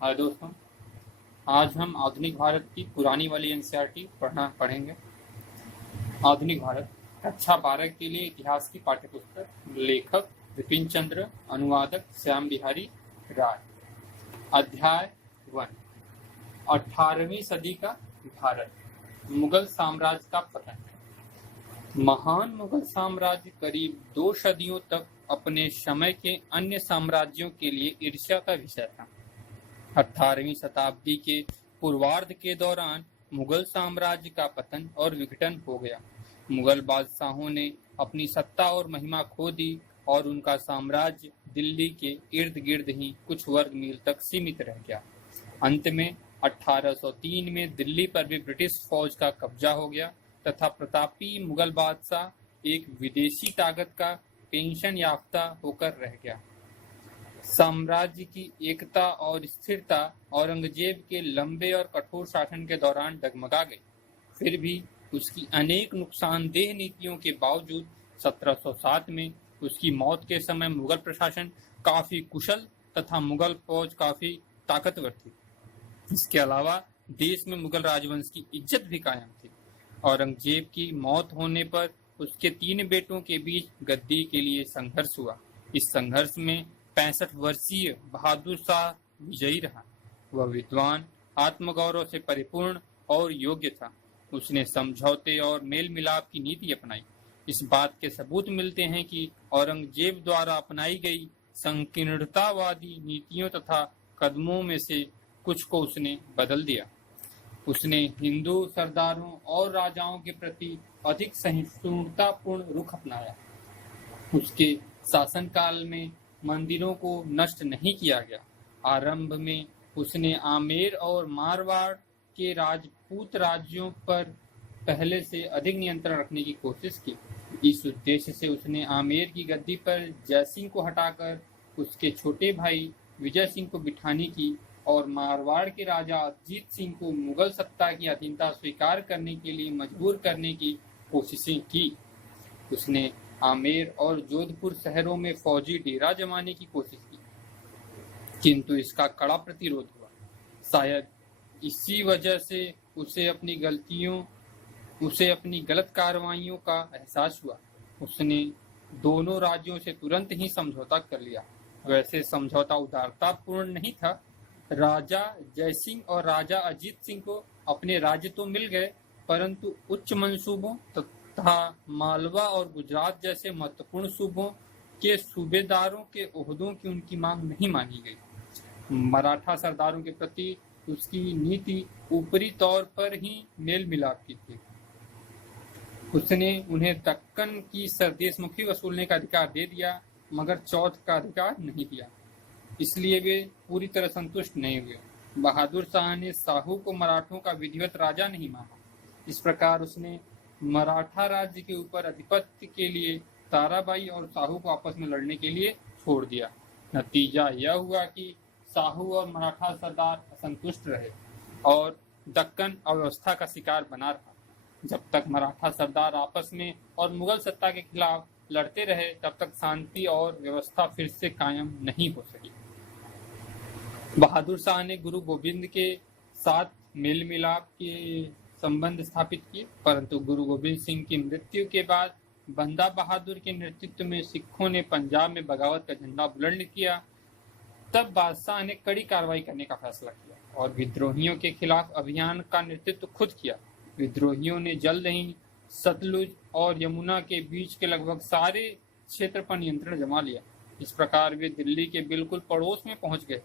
हाय दोस्तों, आज हम आधुनिक भारत की पुरानी वाली एनसीईआरटी पढ़ेंगे। आधुनिक भारत कक्षा 12 के लिए इतिहास की पाठ्यपुस्तक। लेखक विपिन चंद्र, अनुवादक श्याम बिहारी राय। अध्याय 1, 18वीं सदी का भारत, मुगल साम्राज्य का पतन। महान मुगल साम्राज्य करीब 2 सदियों तक अपने समय के अन्य साम्राज्यों के लिए ईर्ष्या का विषय था। 18वीं शताब्दी के पूर्वार्ध के दौरान मुगल साम्राज्य का पतन और विघटन हो गया। मुगल बादशाहों ने अपनी सत्ता और महिमा खो दी और उनका साम्राज्य दिल्ली के इर्द गिर्द ही कुछ वर्ग मील तक सीमित रह गया। अंत में 1803 में दिल्ली पर भी ब्रिटिश फौज का कब्जा हो गया तथा प्रतापी मुगल बादशाह एक विदेशी ताकत का पेंशन याफ्ता होकर रह गया। साम्राज्य की एकता और स्थिरता औरंगजेब के लंबे और कठोर शासन के दौरान डगमगा गई। फिर भी उसकी अनेक नुकसानदेह नीतियों के बावजूद 1707 में उसकी मौत के समय मुगल प्रशासन काफी कुशल तथा मुगल फौज काफी ताकतवर थी। इसके अलावा देश में मुगल राजवंश की इज्जत भी कायम थी। औरंगजेब की मौत होने पर उसके 3 बेटों के बीच गद्दी के लिए संघर्ष हुआ। इस संघर्ष में 65 वर्षीय बहादुर शाह विजयी रहा। वह विद्वान, आत्मगौरव से परिपूर्ण और योग्य था। उसने समझौते और मेल मिलाप की नीति अपनाई। इस बात के सबूत मिलते हैं कि औरंगजेब द्वारा अपनाई गई संकीर्णतावादी नीतियों तथा कदमों में से कुछ को उसने बदल दिया। उसने हिंदू सरदारों और राजाओं के प्रति अधिक सहिष्णुतापूर्ण रुख अपनाया। उसके शासनकाल में मंदिरों को नष्ट नहीं किया गया। आरंभ में उसने आमेर और मारवाड़ के राजपूत राज्यों पर पहले से अधिक नियंत्रण रखने की कोशिश की। इस उद्देश्य से उसने आमेर की गद्दी पर जयसिंह को हटाकर उसके छोटे भाई विजय सिंह को बिठाने की और मारवाड़ के राजा अजीत सिंह को मुगल सत्ता की अधीनता स्वीकार करने के लिए मजबूर करने की कोशिशें की। उसने आमेर और जोधपुर शहरों में फौजी डेरा जमाने की कोशिश की, किंतु इसका कड़ा प्रतिरोध हुआ। शायद इसी वजह से उसे अपनी गलत कार्रवाइयों का एहसास हुआ। उसने दोनों राज्यों से तुरंत ही समझौता कर लिया। वैसे समझौता उदारतापूर्ण नहीं था। राजा जयसिंह और राजा अजीत सिंह को अपने राज्य तो मिल गए, परंतु उच्च मंसूबों तथा मालवा और गुजरात जैसे महत्वपूर्ण सूबों के सूबेदारों के ओहदों की उनकी मांग नहीं मानी गई। मराठा सरदारों के प्रति उसकी नीति ऊपरी तौर पर ही मेल मिलाप की थी। उसने उन्हें दक्कन की सरदेशमुखी वसूलने का अधिकार दे दिया, मगर चौथ का अधिकार नहीं दिया। इसलिए वे पूरी तरह संतुष्ट नहीं हुए। बहादुर शाह ने साहू को मराठों का विधिवत राजा नहीं माना। इस प्रकार उसने मराठा राज्य के ऊपर आधिपत्य के लिए ताराबाई और साहू को आपस में लड़ने के लिए छोड़ दिया। नतीजा यह हुआ कि साहू और मराठा सरदार असंतुष्ट रहे और दक्कन अव्यवस्था का शिकार बना रहा। जब तक मराठा सरदार आपस में और मुगल सत्ता के खिलाफ लड़ते रहे, तब तक शांति और व्यवस्था फिर से कायम नहीं हो सकी। बहादुर शाह ने गुरु गोविंद के साथ मेल मिलाप के संबंध स्थापित किए, परंतु गुरु गोविंद सिंह की मृत्यु के बाद बंदा बहादुर के नेतृत्व में सिखों ने पंजाब में बगावत का झंडा बुलंद किया। तब बादशाह ने कड़ी कार्रवाई करने का फैसला किया और विद्रोहियों के खिलाफ अभियान का नेतृत्व खुद किया। विद्रोहियों ने जल्द ही सतलुज और यमुना के बीच के लगभग सारे क्षेत्र पर नियंत्रण जमा लिया। इस प्रकार वे दिल्ली के बिल्कुल पड़ोस में पहुंच गए।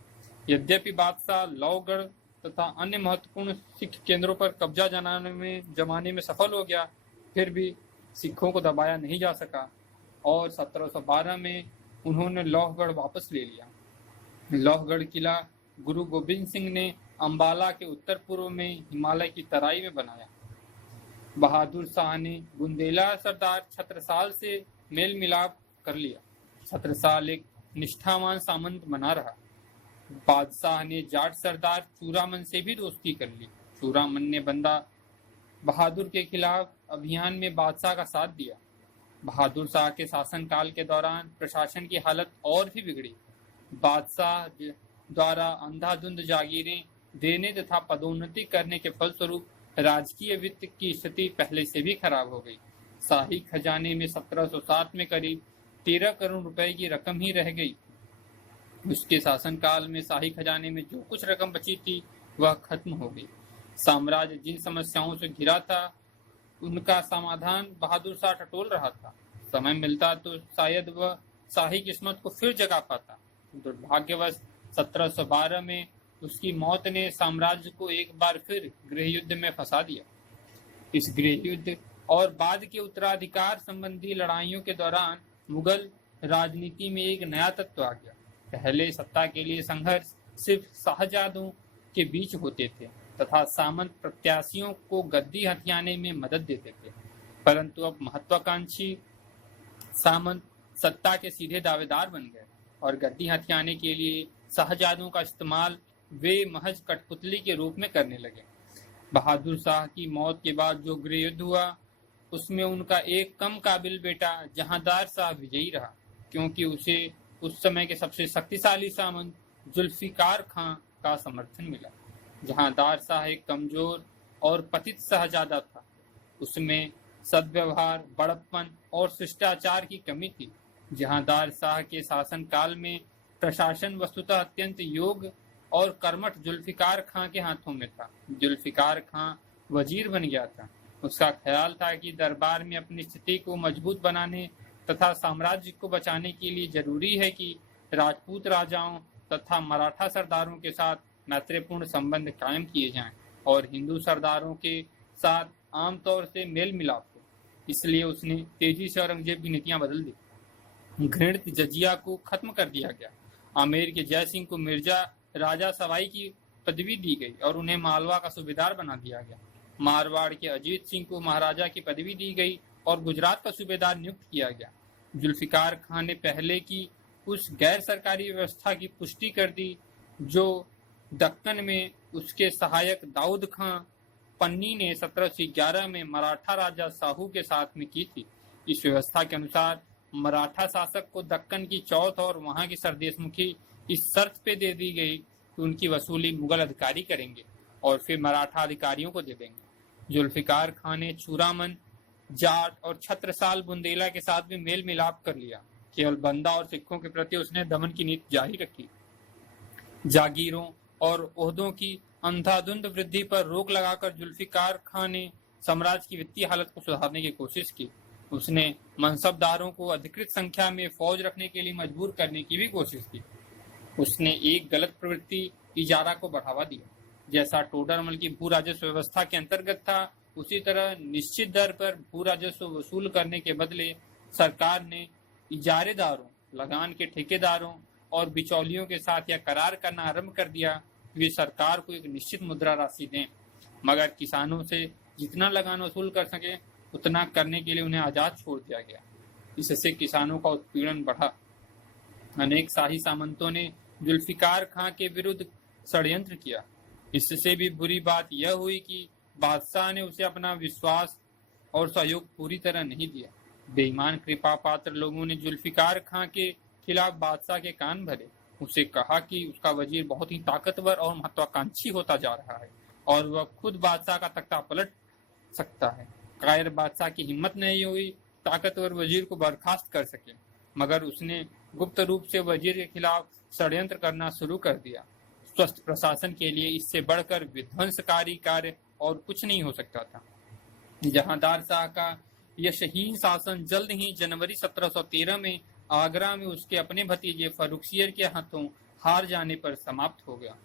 यद्यपि बादशाह लौगढ़ तथा अन्य महत्वपूर्ण सिख केंद्रों पर कब्जा जमाने में सफल हो गया, फिर भी सिखों को दबाया नहीं जा सका और 1712 में उन्होंने लौहगढ़ वापस ले लिया। लौहगढ़ किला गुरु गोविंद सिंह ने अंबाला के उत्तर पूर्व में हिमालय की तराई में बनाया। बहादुर शाह ने बुंदेला सरदार छत्रसाल से मेल मिलाप कर लिया। छत्रसाल एक निष्ठावान सामंत बना रहा। बादशाह ने जाट सरदार चूरामन से भी दोस्ती कर ली। चूरामन ने बंदा बहादुर के खिलाफ अभियान में बादशाह का साथ दिया। बहादुर शाह के शासनकाल के दौरान प्रशासन की हालत और भी बिगड़ी। बादशाह द्वारा अंधाधुंध जागीरें देने तथा पदोन्नति करने के फलस्वरूप राजकीय वित्त की स्थिति पहले से भी खराब हो गई। शाही खजाने में 1707 में करीब 13 करोड़ रुपए की रकम ही रह गई। उसके शासनकाल में शाही खजाने में जो कुछ रकम बची थी वह खत्म हो गई। साम्राज्य जिन समस्याओं से घिरा था उनका समाधान बहादुर शाह टटोल रहा था। समय मिलता तो शायद वह शाही किस्मत को फिर जगा पाता। दुर्भाग्यवश 1712 में उसकी मौत ने साम्राज्य को एक बार फिर गृह युद्ध में फंसा दिया। इस गृह युद्ध और बाद के उत्तराधिकार संबंधी लड़ाइयों के दौरान मुगल राजनीति में एक नया तत्व आ गया। पहले सत्ता के लिए संघर्ष सिर्फ शाहजादों के बीच होते थे तथा सामंत प्रत्याशियों को गद्दी हथियाने में मदद देते थे, परंतु अब महत्वाकांक्षी सामंत सत्ता के सीधे दावेदार बन गए और गद्दी हथियाने के लिए शाहजादों का इस्तेमाल वे महज कठपुतली के रूप में करने लगे। बहादुर शाह की मौत के बाद जो गृह युद्ध हुआ उसमें उनका एक कम काबिल बेटा जहांदार शाह विजयी रहा, क्योंकि उसे उस समय के सबसे शक्तिशाली सामंत जुल्फिकार खां का समर्थन मिला। जहांदार शाह एक कमजोर और पतित शहजादा था। उसमें सद्व्यवहार, बड़प्पन और शिष्टाचार की कमी थी। जहांदार शाह के शासनकाल में प्रशासन वस्तुतः अत्यंत योग्य और कर्मठ जुल्फिकार खां के हाथों में था। जुल्फिकार खां वजीर बन गया था। उसका ख्याल था कि दरबार में अपनी स्थिति को मजबूत बनाने तथा साम्राज्य को बचाने के लिए जरूरी है कि राजपूत राजाओं तथा मराठा सरदारों के साथ मैत्रीपूर्ण संबंध कायम किए जाएं और हिंदू सरदारों के साथ आमतौर से मेल मिलाप हो। इसलिए उसने तेजी से औरंगजेब की नीतियां बदल दी। घृणित जजिया को खत्म कर दिया गया। आमेर के जय सिंह को मिर्जा राजा सवाई की पदवी दी गई और उन्हें मालवा का सूबेदार बना दिया गया। मारवाड़ के अजीत सिंह को महाराजा की पदवी दी गई और गुजरात का सूबेदार नियुक्त किया गया। जुल्फिकार खां ने पहले की उस गैर सरकारी व्यवस्था की पुष्टि कर दी जो दक्कन में उसके सहायक दाऊद खां पन्नी ने 1711 में मराठा राजा साहू के साथ में की थी। इस व्यवस्था के अनुसार मराठा शासक को दक्कन की चौथ और वहां की सरदेशमुखी इस शर्त पे दे दी गई कि उनकी वसूली मुगल अधिकारी करेंगे और फिर मराठा अधिकारियों को दे देंगे। जुल्फिकार खां ने चूरामन, जाट और छत्रसाल बुंदेला के साथ भी मेल मिलाप कर लिया। केवल बंदा और सिखों के प्रति उसने दमन की नीति जारी रखी। जागीरों और ओहदों की अंधाधुंध वृद्धि पर रोक लगाकर जुल्फिकार खां ने साम्राज्य की वित्तीय हालत को सुधारने की कोशिश की। उसने मनसबदारों को अधिकृत संख्या में फौज रखने के लिए मजबूर करने की भी कोशिश की। उसने एक गलत प्रवृत्ति इजारा को बढ़ावा दिया। जैसा टोडरमल की भू राजस्व व्यवस्था के अंतर्गत था, उसी तरह निश्चित दर पर भू राजस्व वसूल करने के बदले सरकार ने इजारेदारों, लगान के ठेकेदारों और बिचौलियों के साथ यह करार करना आरंभ कर दिया वे सरकार को एक निश्चित मुद्रा राशि दें, मगर किसानों से जितना लगान वसूल कर सके उतना करने के लिए उन्हें आजाद छोड़ दिया गया। इससे किसानों का उत्पीड़न बढ़ा। अनेक शाही सामंतों ने जुल्फिकार खां के विरुद्ध षड्यंत्र किया। इससे भी बुरी बात यह हुई कि बादशाह ने उसे अपना विश्वास और सहयोग पूरी तरह नहीं दिया। बेईमान कृपा पात्र लोगों ने जुल्फिकार खां के खिलाफ बादशाह के कान भरे। उसे कहा कि उसका वजीर बहुत ही ताकतवर और महत्वाकांक्षी होता जा रहा है और वह खुद बादशाह का तख्ता पलट सकता है। कायर बादशाह की हिम्मत नहीं हुई ताकतवर वजीर को बर्खास्त कर सके, मगर उसने गुप्त रूप से वजीर के खिलाफ षड्यंत्र करना शुरू कर दिया। स्वस्थ प्रशासन के लिए इससे बढ़कर विध्वंसकारी कार्य और कुछ नहीं हो सकता था। जहांदार शाह का यशहीन शासन जल्द ही जनवरी 1713 में आगरा में उसके अपने भतीजे फारुखशियर के हाथों हार जाने पर समाप्त हो गया।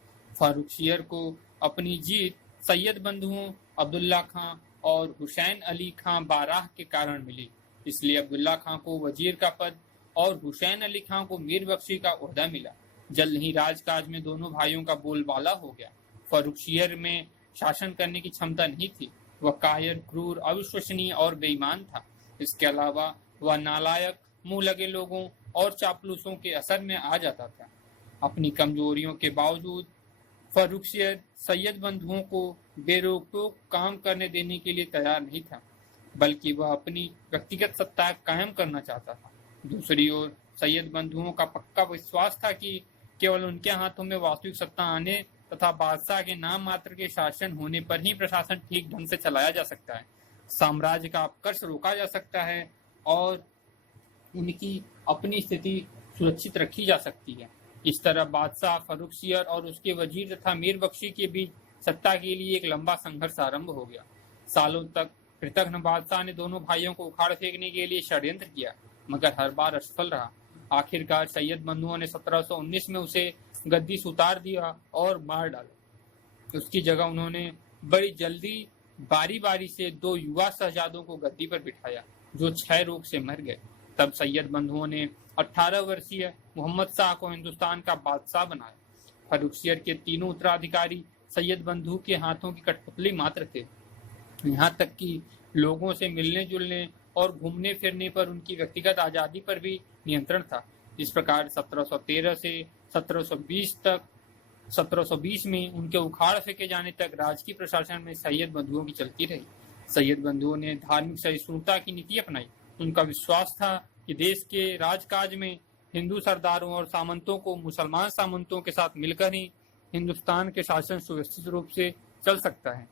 फारुखशियर को अपनी जीत सैयद बंधुओं अब्दुल्ला खां और हुसैन अली खां बाराह के कारण मिली। इसलिए अब्दुल्ला खां को वजीर का पद और हुसैन अली खां को मीर बख्शी का ओहदा मिला। जल्द ही राजकाज में दोनों भाइयों का बोलबाला हो गया। फारुखशियर में शासन करने की क्षमता नहीं थी। वह कायर, क्रूर, अविश्वसनीय और बेईमान था। इसके अलावा वह नालायक, मुंह लगे लोगों और चापलूसों के असर में आ जाता था। अपनी कमजोरियों के बावजूद फारुखशियर सैयद बंधुओं को बेरोक-टोक काम करने देने के लिए तैयार नहीं था, बल्कि वह अपनी व्यक्तिगत सत्ता कायम करना चाहता था। दूसरी ओर सैयद बंधुओं का पक्का विश्वास था कि केवल उनके हाथों में वास्तविक सत्ता आने तथा बादशाह के नाम मात्र के शासन होने पर ही प्रशासन ठीक ढंग से चलाया जा सकता है, साम्राज्य का अपकर्ष रोका जा सकता है और उनकी अपनी स्थिति सुरक्षित रखी जा सकती है। इस तरह बादशाह फर्रुखसियर और उसके वजीर तथा मीर बख्शी के बीच सत्ता के लिए एक लंबा संघर्ष आरंभ हो गया। सालों तक कृतघ्न बादशाह ने दोनों भाइयों को उखाड़ फेंकने के लिए षड्यंत्र किया, मगर हर बार असफल रहा। आखिरकार सैयद बंधुओं ने 1719 में उसे गद्दी से उतार दिया और मार डाला। उसकी जगह उन्होंने बड़ी जल्दी बारी बारी से 2 युवा शहजादों को गद्दी पर बिठाया, जो क्षय रोग से मर गए। तब सैयद बंधुओं ने 18 वर्षीय मोहम्मद शाह को हिंदुस्तान का बादशाह बनाया। फर्रुखसियर के तीनों उत्तराधिकारी सैयद बंधु के हाथों की कठपुतली मात्र थे। यहाँ तक कि लोगों से मिलने जुलने और घूमने फिरने पर उनकी व्यक्तिगत आजादी पर भी नियंत्रण था। इस प्रकार 1713 से 1720 में उनके उखाड़ फेंके जाने तक राजकीय प्रशासन में सैयद बंधुओं की चलती रही। सैयद बंधुओं ने धार्मिक सहिष्णुता की नीति अपनाई। उनका विश्वास था कि देश के राजकाज में हिंदू सरदारों और सामंतों को मुसलमान सामंतों के साथ मिलकर ही हिंदुस्तान के शासन सुव्यवस्थित रूप से चल सकता है।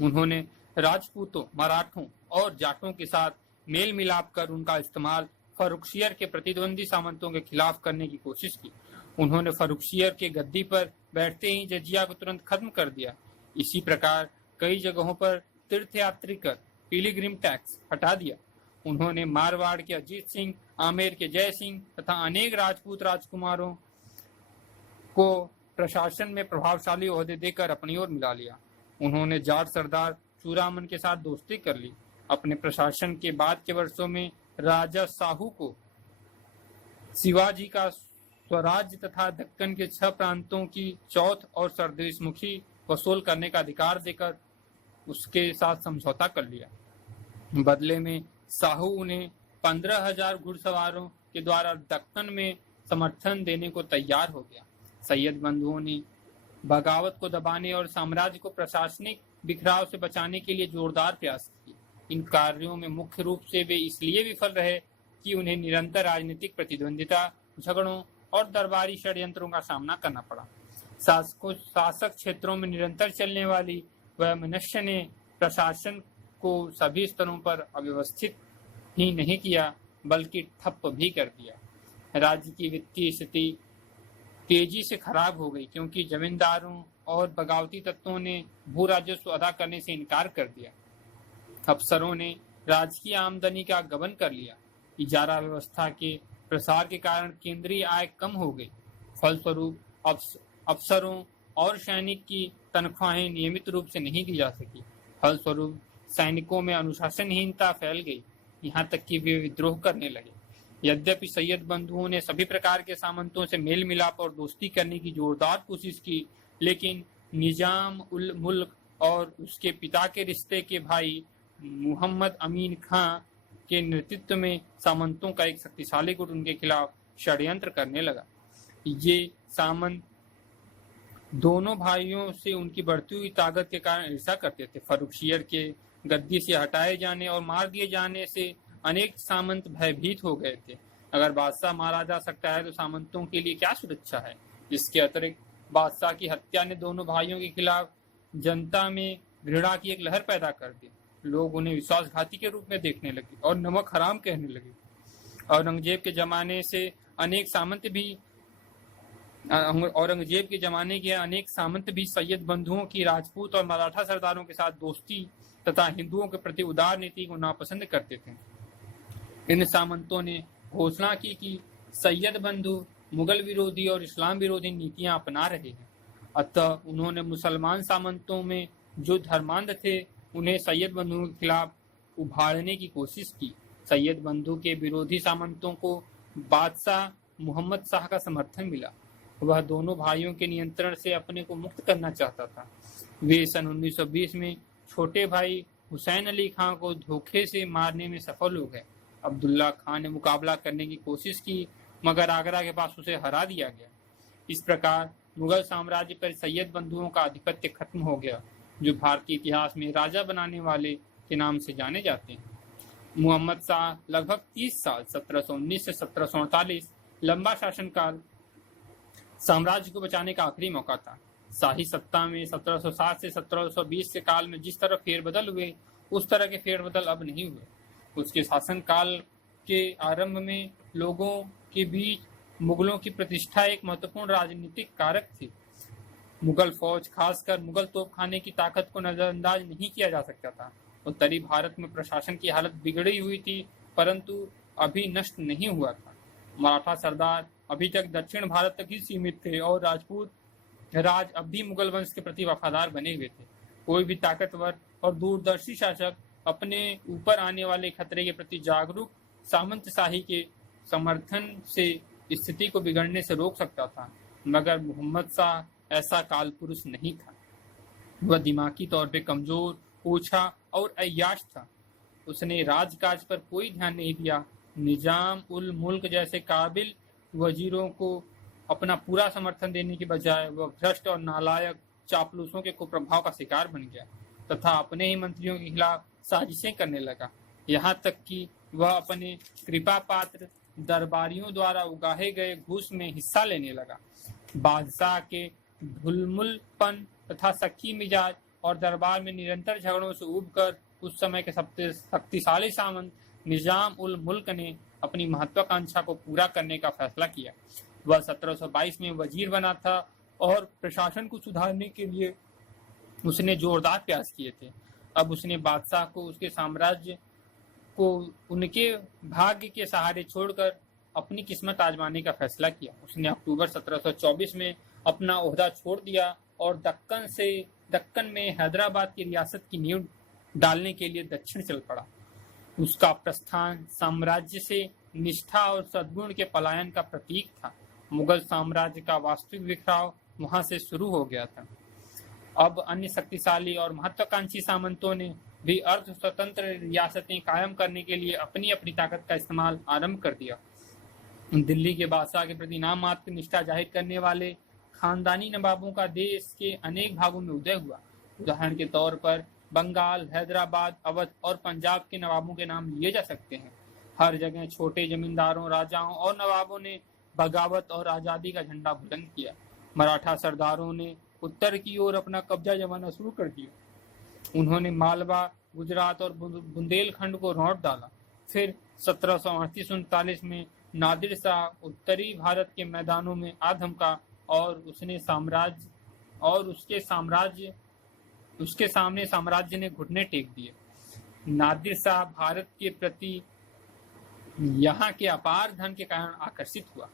उन्होंने राजपूतों, मराठों और जाटों के साथ मेल मिलाप कर उनका इस्तेमाल फर्रुखसियर के प्रतिद्वंदी सामंतों के खिलाफ करने की कोशिश की। उन्होंने फर्रुखसियर के गद्दी पर बैठते ही जजिया को तुरंत खत्म कर दिया। इसी प्रकार कई जगहों पर तीर्थयात्री कर पिलग्रिम टैक्स हटा दिया। उन्होंने मारवाड़ के अजीत सिंह, आमेर के जय सिंह तथा अनेक राजपूत राजकुमारों को प्रशासन में प्रभावशाली ओहदे देकर अपनी ओर मिला लिया। उन्होंने जाट सरदार चूरामन के साथ दोस्ती कर ली। अपने प्रशासन के बाद के वर्षों में राजा साहू को शिवाजी का स्वराज्य तथा दक्कन के 6 प्रांतों की चौथ और सरदेशमुखी वसूल करने का अधिकार देकर उसके साथ समझौता कर लिया। बदले में साहू उन्हें 15,000 घुड़सवारों के द्वारा दक्कन में समर्थन देने को तैयार हो गया। सैयद बंधुओं ने बगावत को दबाने और साम्राज्य को प्रशासनिक बिखराव से बचाने के लिए जोरदार प्रयास किए। इन कार्यों में मुख्य रूप से वे इसलिए विफल रहे कि उन्हें निरंतर राजनीतिक प्रतिद्वंदिता, झगड़ों और दरबारी षड्यंत्रों का सामना करना पड़ा। शासक क्षेत्रों में निरंतर चलने वाली वैमनस्य ने प्रशासन को सभी स्तरों पर अव्यवस्थित ही नहीं किया, बल्कि ठप भी कर दिया। राज्य की वित्तीय स्थिति तेजी से खराब हो गई, क्योंकि जमींदारों और बगावती तत्वों ने भू राजस्व अदा करने से इनकार कर दिया। अफसरों ने राजकीय आमदनी का गबन कर लिया। इजारा व्यवस्था के प्रसार के कारण केंद्रीय आय कम हो गई। फलस्वरूप अफसरों और सैनिक की तनख्वाहें नियमित रूप से नहीं दी जा सकी। फलस्वरूप सैनिकों में अनुशासनहीनता फैल गई, यहाँ तक कि वे विद्रोह करने लगे। यद्यपि सैयद बंधुओं ने सभी प्रकार के सामंतों से मेल मिलाप और दोस्ती करने की जोरदार कोशिश की, लेकिन निजाम उल मुल्क और उसके पिता के रिश्ते के भाई मुहम्मद अमीन खां के नेतृत्व में सामंतों का एक शक्तिशाली गुट उनके खिलाफ षड्यंत्र करने लगा। ये सामंत दोनों भाइयों से उनकी बढ़ती हुई ताकत के कारण ईर्ष्या करते थे। फर्रुखसियर के गद्दी से हटाए जाने और मार दिए जाने से अनेक सामंत भयभीत हो गए थे। अगर बादशाह मारा जा सकता है तो सामंतों के लिए क्या सुरक्षा है। इसके अतिरिक्त बादशाह की हत्या ने दोनों भाइयों के खिलाफ जनता में घृणा की एक लहर पैदा कर दी। लोग उन्हें विश्वासघाती के रूप में देखने लगे और नमक हराम कहने लगे। औरंगजेब के जमाने के अनेक सामंत भी सैयद बंधुओं की राजपूत और मराठा सरदारों के साथ दोस्ती तथा हिंदुओं के प्रति उदार नीति को नापसंद करते थे। इन सामंतों ने घोषणा की कि सैयद बंधु मुगल विरोधी और इस्लाम विरोधी नीतियां अपना रहे हैं। अतः उन्होंने मुसलमान सामंतों में जो धर्मांध थे उन्हें सैयद बंधु के खिलाफ उभारने की कोशिश की। सैयद बंधु के विरोधी सामंतों को बादशाह मुहम्मद शाह का समर्थन मिला। वह दोनों भाइयों के नियंत्रण से अपने को मुक्त करना चाहता था। वे सन 1920 में छोटे भाई हुसैन अली खां को धोखे से मारने में सफल हो गए। अब्दुल्ला खां ने मुकाबला करने की कोशिश की, मगर आगरा के पास उसे हरा दिया गया। इस प्रकार मुगल साम्राज्य पर सैयद बंधुओं का आधिपत्य खत्म हो गया, जो भारतीय इतिहास में राजा बनाने वाले के नाम से जाने जाते हैं। मुहम्मद शाह लगभग 30 साल 1719 से 1748 लंबा शासनकाल साम्राज्य को बचाने का आखिरी मौका था। शाही सत्ता में 1760 से 1720 के काल में जिस तरह फेरबदल हुए, उस तरह के फेरबदल अब नहीं हुए। उसके शासनकाल के आरंभ में लोगों के बीच मुगलों की प्रतिष्ठा एक महत्वपूर्ण राजनीतिक कारक थी। मुगल फौज, खासकर मुगल तोपखाने की ताकत को नजरअंदाज नहीं किया जा सकता था। उत्तरी भारत में प्रशासन की हालत बिगड़ी हुई थी, परंतु अभी नष्ट नहीं हुआ था। मराठा सरदार अभी तक दक्षिण भारत तक ही सीमित थे और राजपूत राज अब भी मुगल वंश के प्रति वफादार बने हुए थे। कोई भी ताकतवर और दूरदर्शी शासक अपने ऊपर आने वाले खतरे के प्रति जागरूक सामंतशाही के समर्थन से स्थिति को बिगड़ने से रोक सकता था, मगर मोहम्मद शाह ऐसा काल पुरुष नहीं था। वह दिमागी तौर पे कमजोर, ओछा और अय्याश था। उसने राजकाज पर कोई ध्यान नहीं दिया। निजाम उल मुल्क जैसे काबिल वजीरों को अपना पूरा समर्थन देने के बजाय वह भ्रष्ट और नालायक चापलूसों के कुप्रभाव का शिकार बन गया तथा अपने ही मंत्रियों के खिलाफ साजिशें करने लगा। यहाँ तक कि वह अपने कृपा पात्र दरबारियों द्वारा उगाहे गए घूस में हिस्सा लेने लगा। बादशाह के ढुलमुलपन तथा सख्ती मिजाज और दरबार में निरंतर झगड़ों से उबकर उस समय के सबसे शक्तिशाली सामंत निजाम उल मुल्क ने अपनी महत्वाकांक्षा को पूरा करने का फैसला किया। वह 1722 में वजीर बना था और प्रशासन को सुधारने के लिए उसने जोरदार प्रयास किए थे। अब उसने बादशाह को उसके साम्राज्य को उनके भाग्य के सहारे छोड़कर अपनी किस्मत आजमाने का फैसला किया। उसने अक्टूबर 1724 में अपना ओहदा छोड़ दिया और दक्कन में हैदराबाद की रियासत की नींव डालने के लिए दक्षिण चल पड़ा। उसका प्रस्थान साम्राज्य से निष्ठा और सद्गुण के पलायन का प्रतीक था। मुगल साम्राज्य का वास्तविक बिखराव वहां से शुरू हो गया था। अब अन्य शक्तिशाली और महत्वाकांक्षी सामंतों ने भी अर्ध स्वतंत्र रियासतें कायम करने के लिए अपनी अपनी ताकत का इस्तेमाल आरंभ कर दिया। दिल्ली के बादशाह के प्रति नाम मात्र निष्ठा जाहिर करने वाले खानदानी नवाबों का देश के अनेक भागों में उदय हुआ। उदाहरण के तौर पर बंगाल, हैदराबाद, अवध और पंजाब के नवाबों के नाम लिए जा सकते हैं। हर जगह छोटे जमींदारों, राजाओं और नवाबों ने बगावत और आजादी का झंडा बुलंद किया। मराठा सरदारों ने उत्तर की ओर अपना कब्जा जमाना शुरू कर दिया। उन्होंने मालवा, गुजरात और बुंदेलखंड को लौट डाला। फिर 1738-39 में नादिर शाह उत्तरी भारत के मैदानों में आ धमका और उसके सामने साम्राज्य ने घुटने टेक दिए। नादिर शाह भारत के प्रति यहाँ के अपार धन के कारण आकर्षित हुआ।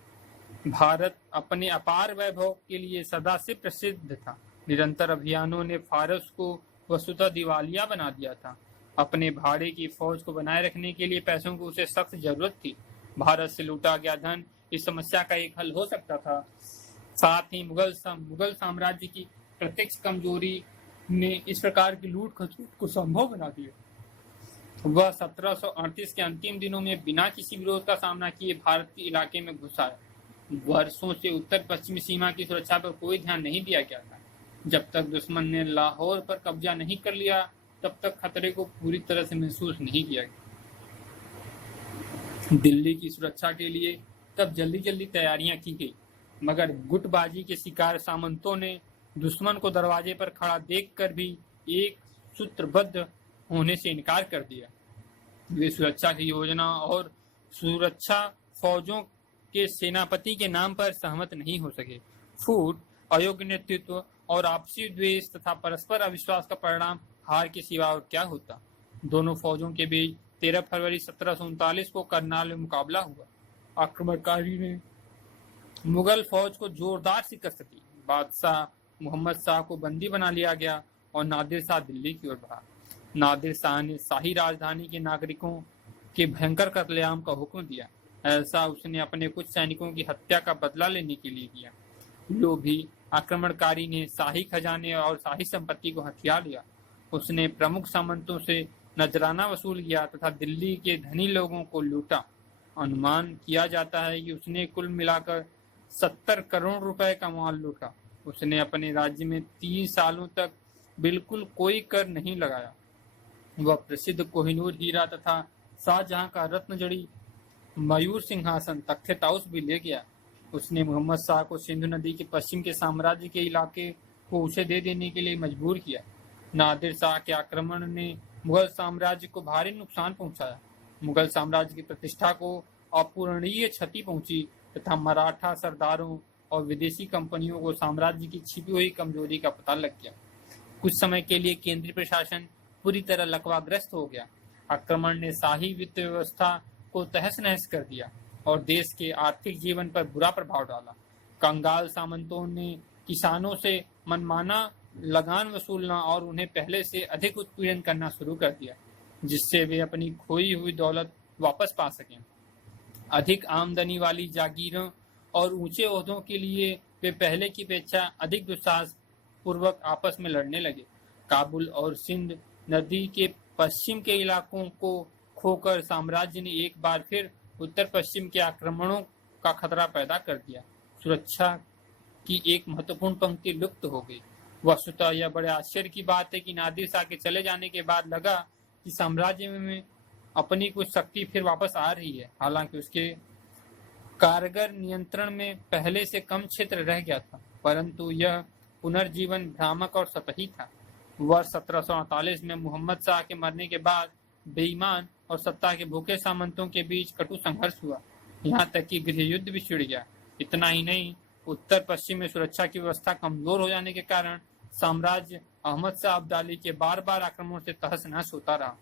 भारत अपने अपार वैभव के लिए सदा से प्रसिद्ध था। निरंतर अभियानों ने फारस को वस्तुतः दिवालिया बना दिया था। अपने भाड़े की फौज को बनाए रखने के लिए पैसों की उसे सख्त जरूरत थी। भारत से लूटा गया धन इस समस्या का एक हल हो सकता था। साथ ही मुगल साम्राज्य की प्रत्यक्ष कमजोरी ने इस प्रकार की लूट खसूट को संभव बना दिया। वह 1738 के अंतिम दिनों में बिना किसी विरोध का सामना किए भारत के इलाके में घुस आया। वर्षों से उत्तर पश्चिमी सीमा की सुरक्षा पर कोई ध्यान नहीं दिया गया था। जब तक दुश्मन ने लाहौर पर कब्जा नहीं कर लिया, तब तक खतरे को पूरी तरह से महसूस नहीं किया गया। दिल्ली की सुरक्षा के लिए तब जल्दी जल्दी तैयारियां की गई, मगर गुटबाजी के शिकार सामंतों ने दुश्मन को दरवाजे पर खड़ा देखकर भी एक सूत्रबद्ध होने से इनकार कर दिया। वे सुरक्षा की योजना और सुरक्षा फौजों के सेनापति के नाम पर सहमत नहीं हो सके। फूट, अयोग्य नेतृत्व और आपसी द्वेष तथा परस्पर अविश्वास का परिणाम हार के सिवा और क्या होता। दोनों फौजों के बीच 13 फरवरी 1739 को करनाल में मुकाबला हुआ। आक्रमणकारी ने मुगल फौज को जोरदार शिकस्त दी। बादशाह मोहम्मद शाह को बंदी बना लिया गया और नादिर शाह दिल्ली की ओर बढ़ा। नादिर शाह ने शाही राजधानी के नागरिकों के भयंकर कत्लेआम का हुक्म दिया। ऐसा उसने अपने कुछ सैनिकों की हत्या का बदला लेने के लिए किया। लोभी आक्रमणकारी ने शाही खजाने और शाही संपत्ति को हथिया लिया। उसने प्रमुख सामंतों से नजराना वसूल किया तथा दिल्ली के धनी लोगों को लूटा। अनुमान किया जाता है कि उसने कुल मिलाकर 70 करोड़ रुपए का माल लूटा। उसने अपने राज्य में 3 सालों तक बिल्कुल कोई कर नहीं लगाया। वह प्रसिद्ध कोहिनूर हीरा तथा शाहजहां का रत्न जड़ी मयूर सिंहासन तख्त ताउस भी ले गया। उसने मोहम्मद शाह को सिंधु नदी के पश्चिम के साम्राज्य के इलाके को उसे दे देने के लिए मजबूर किया। नादिर शाह के आक्रमण ने मुगल साम्राज्य को भारी नुकसान पहुंचाया। मुगल साम्राज्य की प्रतिष्ठा को अपूरणीय क्षति पहुंची तथा मराठा सरदारों और विदेशी कंपनियों को साम्राज्य की छिपी हुई कमजोरी का पता लग गया। कुछ समय के लिए केंद्रीय प्रशासन पूरी तरह लकवाग्रस्त हो गया। आक्रमण ने शाही वित्त व्यवस्था को तहस नहस कर दिया और देश के आर्थिक जीवन पर बुरा प्रभाव डाला। कंगाल सामंतों ने किसानों से मनमाना लगान वसूलना और उन्हें पहले से अधिक उत्पीड़न करना शुरू कर दिया, जिससे वे अपनी खोई हुई दौलत वापस पा सकें। अधिक आमदनी वाली जागीरों और ऊंचे ओहदों के लिए वे पहले की अपेक्षा अधिक दुस्साहस पूर्वक आपस में लड़ने लगे। काबुल और सिंध नदी के पश्चिम के इलाकों को खोकर साम्राज्य ने एक बार फिर उत्तर पश्चिम के आक्रमणों का खतरा पैदा कर दिया। सुरक्षा की एक महत्वपूर्ण पंक्ति लुप्त हो गई। वस्तुतः यह बड़े आश्चर्य की बात है कि नादिर शाह के चले जाने के बाद लगा कि साम्राज्य में अपनी कुछ शक्ति फिर वापस आ रही है। हालांकि उसके कारगर नियंत्रण में पहले से कम क्षेत्र रह गया था, परंतु यह पुनर्जीवन भ्रामक और सतही था। वर्ष 1748 में मोहम्मद शाह के मरने के बाद बेईमान और सत्ता के भूखे सामंतों के बीच कटु संघर्ष हुआ, यहाँ तक कि गृह युद्ध भी छिड़ गया। इतना ही नहीं, उत्तर पश्चिम में सुरक्षा की व्यवस्था कमजोर हो जाने के कारण साम्राज्य अहमद शाह अब्दाली के बार बार आक्रमणों से तहस नहस होता रहा।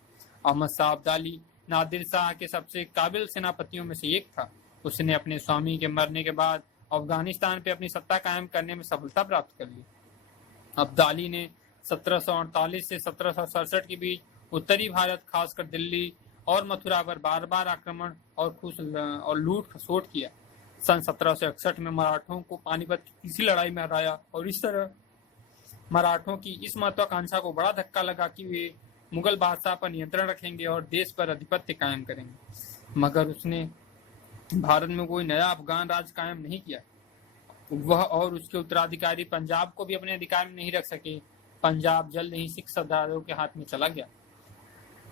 अहमद शाह अब्दाली नादिर शाह के सबसे काबिल सेनापतियों में से एक था। उसने अपने स्वामी के मरने के बाद अफगानिस्तान पे अपनी सत्ता कायम करने में सफलता प्राप्त कर ली। अब्दाली ने 1748 से 1767 के बीच उत्तरी भारत, खासकर दिल्ली और मथुरा पर बार बार आक्रमण और लूट खसोट किया। सन 1761 में मराठों को पानीपत की तीसरी लड़ाई में हराया और इस तरह मराठों की इस महत्वाकांक्षा को बड़ा धक्का लगा कि वे मुगल बादशाह पर नियंत्रण रखेंगे और देश पर अधिपत्य कायम करेंगे। मगर उसने भारत में कोई नया अफगान राज कायम नहीं किया। वह और उसके उत्तराधिकारी पंजाब को भी अपने अधिकार में नहीं रख सके। पंजाब जल्द ही सिख सरदारों के हाथ में चला गया।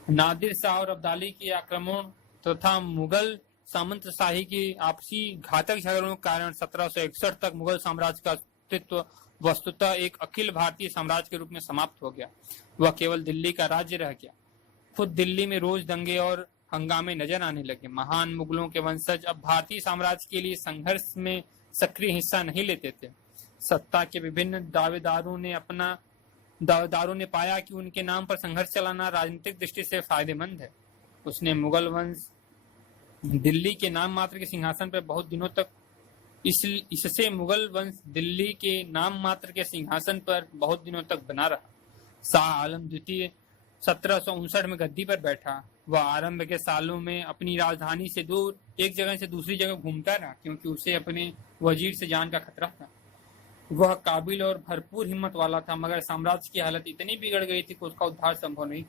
नादिर शाह और अब्दाली के आक्रमण तथा मुगल सामंतशाही के आपसी घातक झगड़ों के कारण 1761 तक मुगल साम्राज्य का अस्तित्व वस्तुतः एक अखिल भारतीय साम्राज्य के रूप में समाप्त हो गया। वह केवल दिल्ली का राज्य रह गया। खुद दिल्ली में रोज दंगे और हंगामे नजर आने लगे। महान मुगलों के वंशज अब भारतीय साम्राज्य के लिए संघर्ष में सक्रिय हिस्सा नहीं लेते थे। सत्ता के विभिन्न दावेदारों ने पाया कि उनके नाम पर संघर्ष चलाना राजनीतिक दृष्टि से फायदेमंद है। उसने मुगल वंश दिल्ली के नाम मात्र के सिंहासन पर बहुत दिनों तक इससे मुगल वंश दिल्ली के नाम मात्र के सिंहासन पर बहुत दिनों तक बना रहा। शाह आलम द्वितीय 1759 में गद्दी पर बैठा। वह आरंभ के सालों में अपनी राजधानी से दूर एक जगह से दूसरी जगह घूमता रहा, क्योंकि उसे अपने वजीर से जान का खतरा था। वह काबिल और भरपूर हिम्मत वाला था, मगर साम्राज्य की हालत इतनी बिगड़ गई थी कि उसका उद्धार संभव नहीं।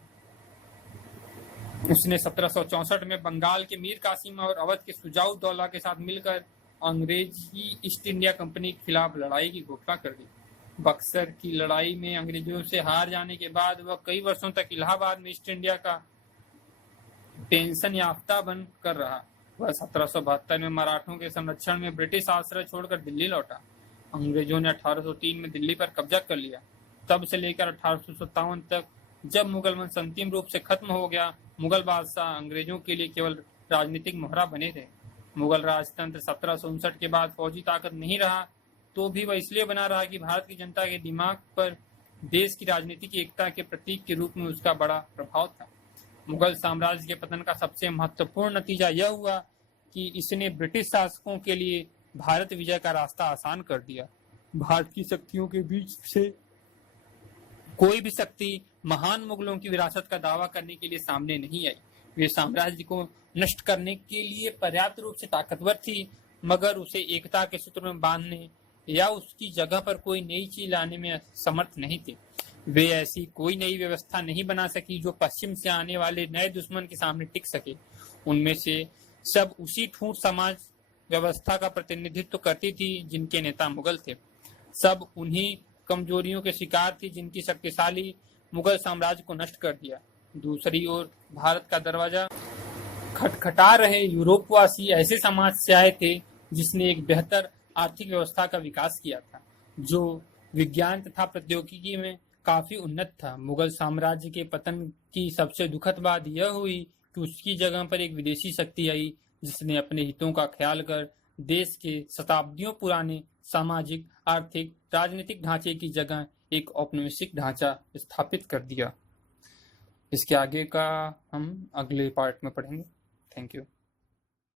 उसने 1764 में बंगाल के मीर कासिम और अवध के सुजाउ दौला के साथ मिलकर अंग्रेजी ईस्ट इंडिया कंपनी के खिलाफ लड़ाई की घोषणा कर दी। बक्सर की लड़ाई में अंग्रेजों से हार जाने के बाद वह कई वर्षों तक इलाहाबाद में ईस्ट इंडिया का पेंशन याफ्ता बन कर रहा। वह 1772 में मराठों के संरक्षण में ब्रिटिश आश्रय छोड़कर दिल्ली लौटा। अंग्रेजों ने 1803 में दिल्ली पर कब्जा कर लिया। तब से लेकर 1857 तक, जब मुगल वंश अंतिम रूप से खत्म हो गया, मुगल बादशाह अंग्रेजों के लिए केवल राजनीतिक मोहरा बने थे। मुगल राजतंत्र 1759 के बाद फौजी ताकत नहीं रहा, तो भी वह इसलिए बना रहा कि भारत की जनता के दिमाग पर देश की राजनीतिक एकता के प्रतीक के रूप में उसका बड़ा प्रभाव था। मुगल साम्राज्य के पतन का सबसे महत्वपूर्ण नतीजा यह हुआ कि इसने ब्रिटिश शासकों के लिए भारत विजय का रास्ता आसान कर दिया। भारत की शक्तियों के बीच से कोई भी शक्ति महान मुगलों की विरासत का दावा करने के लिए सामने नहीं आई। वे साम्राज्य को नष्ट करने के लिए पर्याप्त रूप से ताकतवर थी, मगर उसे एकता के सूत्र में बांधने या उसकी जगह पर कोई नई चीज लाने में समर्थ नहीं थे। वे ऐसी कोई नई व्यवस्था नहीं बना सकी जो पश्चिम से आने वाले नए दुश्मन के सामने टिक सके। उनमें से सब उसी ठूंठ समाज व्यवस्था का प्रतिनिधित्व करती थी जिनके नेता मुगल थे। सब उन्हीं कमजोरियों के शिकार थी जिनकी शक्तिशाली मुगल साम्राज्य को नष्ट कर दिया। दूसरी ओर भारत का दरवाजा खटखटा रहे यूरोपवासी ऐसे समाज से आए थे जिसने एक बेहतर आर्थिक व्यवस्था का विकास किया था, जो विज्ञान तथा प्रौद्योगिकी में काफी उन्नत था। मुगल साम्राज्य के पतन की सबसे दुखद बात यह हुई कि उसकी जगह पर एक विदेशी शक्ति आई, जिसने अपने हितों का ख्याल कर देश के शताब्दियों पुराने सामाजिक, आर्थिक, राजनीतिक ढांचे की जगह एक औपनिवेशिक ढांचा स्थापित कर दिया। इसके आगे का हम अगले पार्ट में पढ़ेंगे। Thank you.